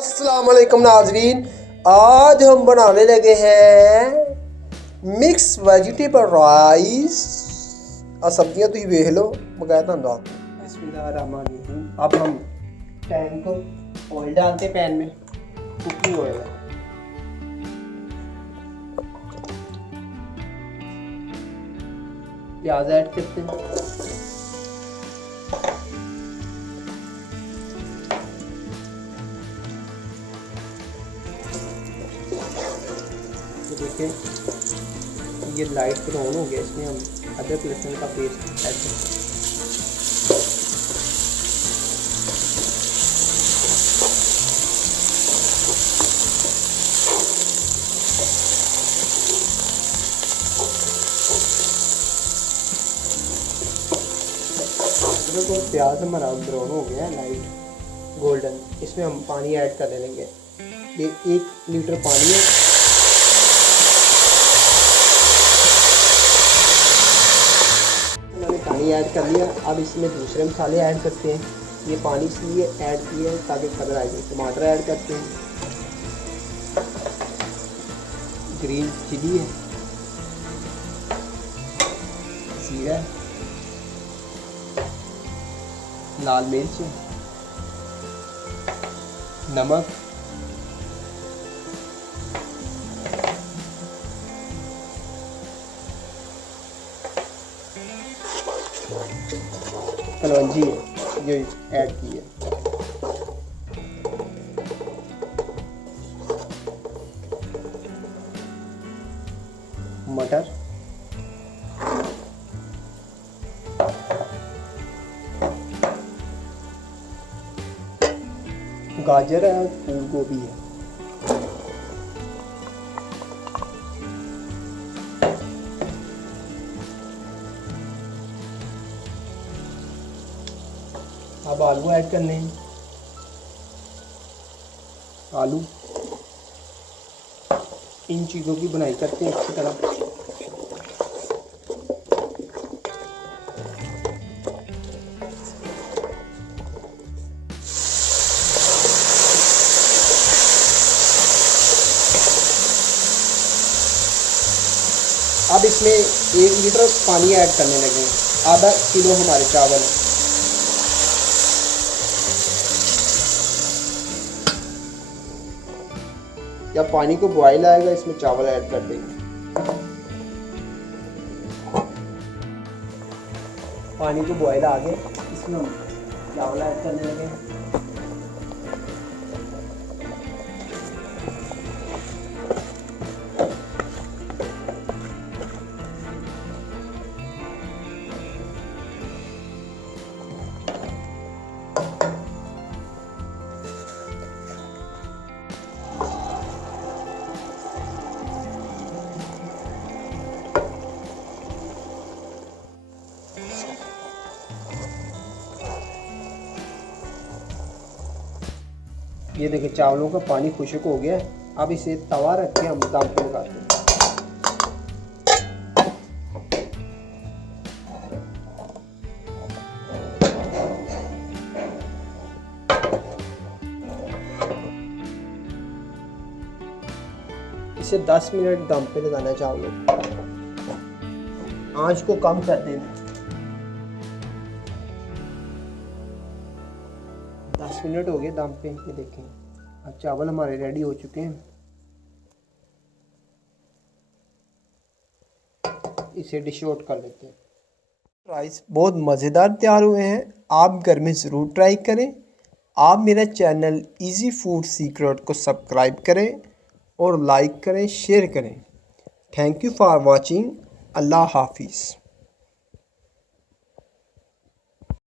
अस्सलाम वालेकुम नाजरीन, आज हम बनाने लगे हैं मिक्स वेजिटेबल राइस। और सब्जियां तो वेख लो बकायदा अंदाज। बिस्मिल्लाहिर्रहमानिर्रहीम। अब हम पैन को ऑयल डालते हैं, पैन में कुकिंग ऑयल है। प्याज ऐड करते हैं। तो देखें ये लाइट ब्राउन हो गया, इसमें हम अदरक लहसुन का पेस्ट ऐड करते हैं। अदरक और प्याज हमारा ब्राउन हो गया है, लाइट गोल्डन। इसमें हम पानी ऐड कर लेंगे। ये 1 लीटर पानी है। मैंने पानी ऐड कर लिया। अब इसमें दूसरे मसाले ऐड करते हैं। ये पानी इसलिए ऐड किया है ताकि कलर आ जाए। टमाटर ऐड करते हैं, ग्रीन चिली है, जीरा है, लाल मिर्च है, नमक, कलौंजी है जो ऐड की है, मटर, गाजर है, फूल गोभी है। अब आलू ऐड करने हैं। आलू इन चीज़ों की बनाई करते हैं अच्छी तरह। अब इसमें 1 लीटर पानी ऐड करने लगे। आधा किलो हमारे चावल है। जब पानी को बॉयल आएगा इसमें चावल ऐड कर देंगे। पानी को बॉयल आ गए, इसमें हम चावल ऐड करने लगे। ये देखिए चावलों का पानी खुश्क हो गया है। अब इसे तवा रख के हम दम पे लगाते हैं। इसे 10 मिनट दम पे लगाना है चावलों को। आंच को कम कर देना। 10 मिनट हो गए दम पे, ये देखें। अब चावल हमारे रेडी हो चुके हैं। इसे डिश आउट कर लेते हैं। राइस बहुत मज़ेदार तैयार हुए हैं। आप घर में ज़रूर ट्राई करें। आप मेरा चैनल इजी फूड सीक्रेट को सब्सक्राइब करें और लाइक करें, शेयर करें। Thank you for watching. अल्लाह हाफिज़।